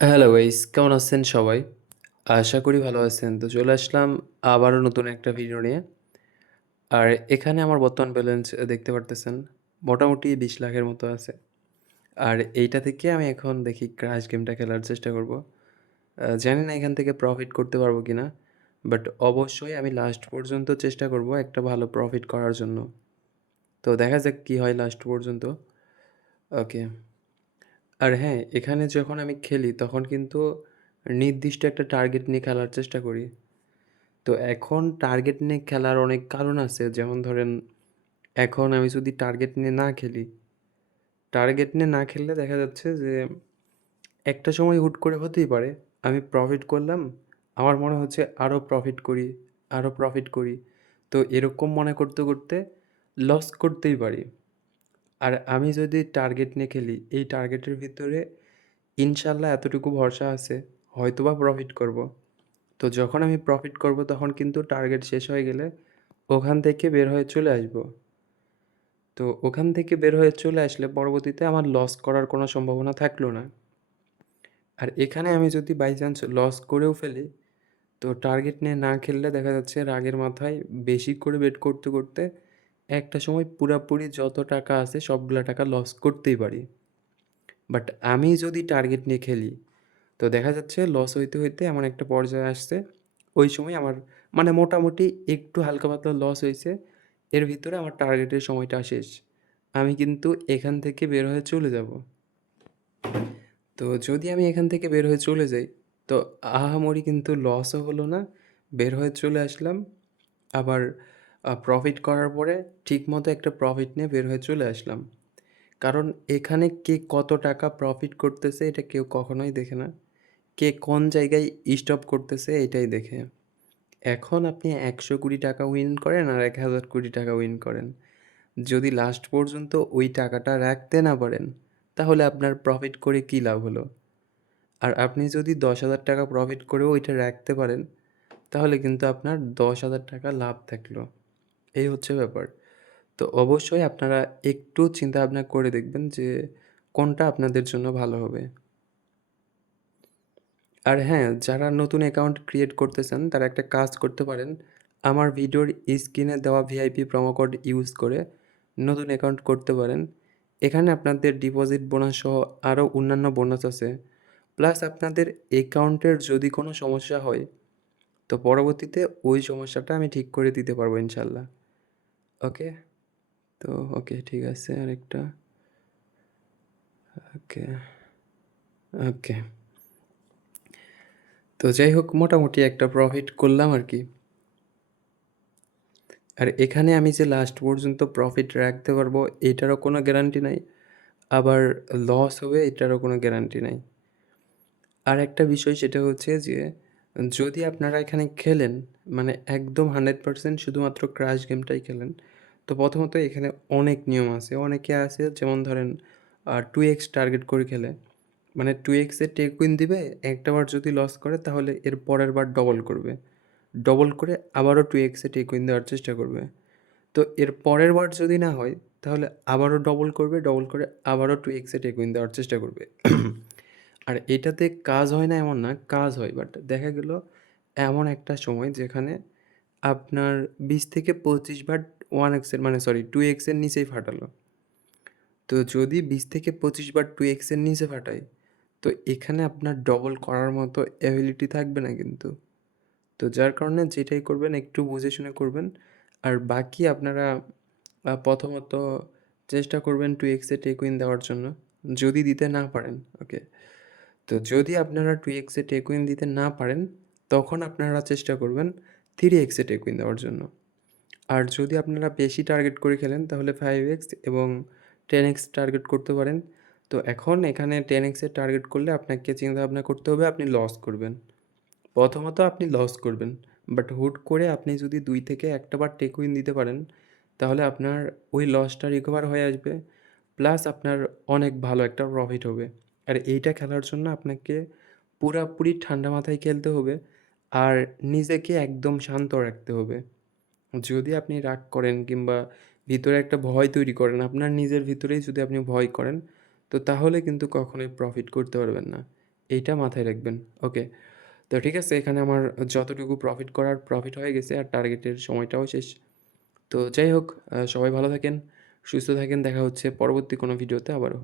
Hello guys, কেমন আছেন সবাই? আশা করি ভালো আছেন। তো চলে আসলাম আবারও নতুন একটা ভিডিও নিয়ে। আর এখানে আমার বর্তমান ব্যালেন্স দেখতে পারতেছেন। মোটামুটি ২০ লাখের মতো আছে। আর এইটা থেকে আমি এখন দেখি ক্র্যাশ গেমটা খেলার চেষ্টা করব। জানি না এখান থেকে প্রফিট করতে পারবো কিনা। বাট অবশ্যই আমি লাস্ট পর্যন্ত চেষ্টা করব একটা ভালো প্রফিট করার জন্য। তো দেখা যাক কি হয় লাস্ট পর্যন্ত। ওকে। আর হ্যাঁ, এখানে যখন আমি খেলি তখন কিন্তু নির্দিষ্ট একটা টার্গেট নিয়ে খেলার চেষ্টা করি। তো এখন টার্গেট নিয়ে খেলার অনেক কারণ আছে। যেমন ধরেন, এখন আমি যদি টার্গেট নিয়ে না খেলি, টার্গেট নিয়ে না খেললে দেখা যাচ্ছে যে একটা সময় হুট করে হতেই পারে আমি প্রফিট করলাম, আমার মনে হচ্ছে আরও প্রফিট করি, আরও প্রফিট করি। তো এরকম মনে করতে করতে লস করতেই পারি। আর আমি যদি টার্গেট নিয়ে খেলি, এই টার্গেটের ভিতরে ইনশাল্লাহ এতটুকু ভরসা আছে, হয়তোবা প্রফিট করব। তো যখন আমি প্রফিট করব তখন কিন্তু টার্গেট শেষ হয়ে গেলে ওখান থেকে বের হয়ে চলে আসবো। তো ওখান থেকে বের হয়ে চলে আসলে পরবর্তীতে আমার লস করার কোনো সম্ভাবনা থাকলো না। আর এখানে আমি যদি বাই চান্স লস করেও ফেলি, তো টার্গেট নিয়ে না খেললে দেখা যাচ্ছে রাগের মাথায় বেশি করে বেট করতে করতে একটা সময় পুরাপুরি যত টাকা আছে সবগুলা টাকা লস করতেই পারি। বাট আমি যদি টার্গেট নিয়ে খেলি, তো দেখা যাচ্ছে লস হইতে হইতে এমন একটা পর্যায়ে আসছে, ওই সময় আমার মানে মোটামুটি একটু হালকা পাতলা লস হয়েছে, এর ভিতরে আমার টার্গেটের সময়টা শেষ। আমি কিন্তু এখান থেকে বের হয়ে চলে যাব। তো যদি আমি এখান থেকে বের হয়ে চলে যাই, তো আহামরি কিন্তু লসও হলো না, বের হয়ে চলে আসলাম। আবার প্রফিট করার পরে ঠিকমতো একটা প্রফিট নিয়ে বের হয়ে চলে আসলাম। কারণ এখানে কে কত টাকা প্রফিট করতেছে এটা কেউ কখনোই দেখে না। কে কোন জায়গায় স্টপ করতেছে এটাই দেখে। এখন আপনি ১০০ কোটি টাকা উইন করেন আর ১,০০০ কোটি টাকা উইন করেন, যদি লাস্ট পর্যন্ত ওই টাকাটা রাখতে না পারেন, তাহলে আপনার প্রফিট করে কী লাভ হলো? আর আপনি যদি ১০,০০০ টাকা প্রফিট করেও ওইটা রাখতে পারেন, তাহলে কিন্তু আপনার ১০,০০০ টাকা লাভ থাকলো। এই হচ্ছে ব্যাপার। তো অবশ্যই আপনারা একটু চিন্তা ভাবনা করে দেখবেন যে কোনটা আপনাদের জন্য ভালো হবে। আর হ্যাঁ, যারা নতুন অ্যাকাউন্ট ক্রিয়েট করতেছেন তারা একটা কাজ করতে পারেন। আমার ভিডিওর স্ক্রিনে দেওয়া ভিআইপি প্রোমো কোড ইউজ করে নতুন অ্যাকাউন্ট করতে পারেন। এখানে আপনাদের ডিপোজিট বোনাস সহ আরও অন্যান্য বোনাস আছে। প্লাস আপনাদের অ্যাকাউন্টের যদি কোনো সমস্যা হয়, তো পরবর্তীতে ওই সমস্যাটা আমি ঠিক করে দিতে পারবো ইনশাল্লাহ। ওকে? তো ওকে, ঠিক আছে আরেকটা। ওকে, ওকে। তো যাই হোক, মোটামুটি একটা প্রফিট করলাম আর কি। আর এখানে আমি যে লাস্ট পর্যন্ত প্রফিট রাখতে পারবো এটারও কোনো গ্যারান্টি নাই, আবার লস হবে এটারও কোনো গ্যারান্টি নাই। আর একটা বিষয় সেটা হচ্ছে যে যদি আপনারা এখানে খেলেন, মানে একদম 100% শুধুমাত্র ক্র্যাশ গেমটাই খেলেন, তো প্রথমত এখানে অনেক নিয়ম আছে। অনেকে আছে যেমন ধরেন 2x টার্গেট করে খেলে, মানে 2x এ টেক উইন দিবে, একটা বার যদি লস করে তাহলে এর পরের বার ডবল করবে, ডবল করে আবারও 2x এ টেক উইন দেওয়ার চেষ্টা করবে। তো এর পরের বার যদি না হয়, তাহলে আবারও ডবল করবে, ডবল করে আবারও 2x এ টেক উইন দেওয়ার চেষ্টা করবে। আর এটাতে কাজ হয় না এমন না, কাজ হয়, বাট দেখা গেল এমন একটা সময় যেখানে আপনার 20 থেকে 25 বার 1x এর মানে সরি 2x এর নিচেই ফাটালো। তো যদি 20 থেকে 25 বার 2x এর নিচে ফাটায়, তো এখানে আপনার ডবল করার মতো অ্যাবিলিটি থাকবে না কিন্তু। তো যার কারণে যেটাই করবেন একটু বুঝে শুনে করবেন। আর বাকি আপনারা প্রথমত চেষ্টা করবেন 2x এ টেক উইন দেওয়ার জন্য। যদি দিতে না পারেন, ওকে, তো যদি আপনারা 2x এ টেক উইন দিতে না পারেন, তখন আপনারা চেষ্টা করবেন 3x এ টেক উইন দেওয়ার জন্য। আর যদি আপনারা বেশি টার্গেট করে খেলেন তাহলে 5x এবং 10x টার্গেট করতে পারেন। তো এখন এখানে 10x এর টার্গেট করলে আপনাকে চিন্তা ভাবনা করতে হবে আপনি লস করবেন। প্রথমত আপনি লস করবেন, বাট হুট করে আপনি যদি 2 থেকে একটা বার টেক উইন দিতে পারেন, তাহলে আপনার ওই লসটা রিকভার হয়ে আসবে। প্লাস আপনার অনেক ভালো একটা প্রফিট হবে। আর এইটা খেলার জন্য আপনাকে পুরাপুরি ঠান্ডা মাথায় খেলতে হবে। আর নিজেকে একদম শান্ত রাখতে হবে। যদি আপনি রাগ করেন কিংবা ভিতরে একটা ভয় তৈরি করেন, আপনার নিজের ভিতরেই যদি আপনি ভয় করেন, তো তাহলে কিন্তু কখনোই প্রফিট করতে পারবেন না। এইটা মাথায় রাখবেন। ওকে। তো ঠিক আছে, এখানে আমার যতটুকু প্রফিট করার প্রফিট হয়ে গেছে আর টার্গেটের সময়টাও শেষ। তো যাই হোক, সবাই ভালো থাকেন, সুস্থ থাকেন। দেখা হচ্ছে পরবর্তী কোনো ভিডিওতে আবারও।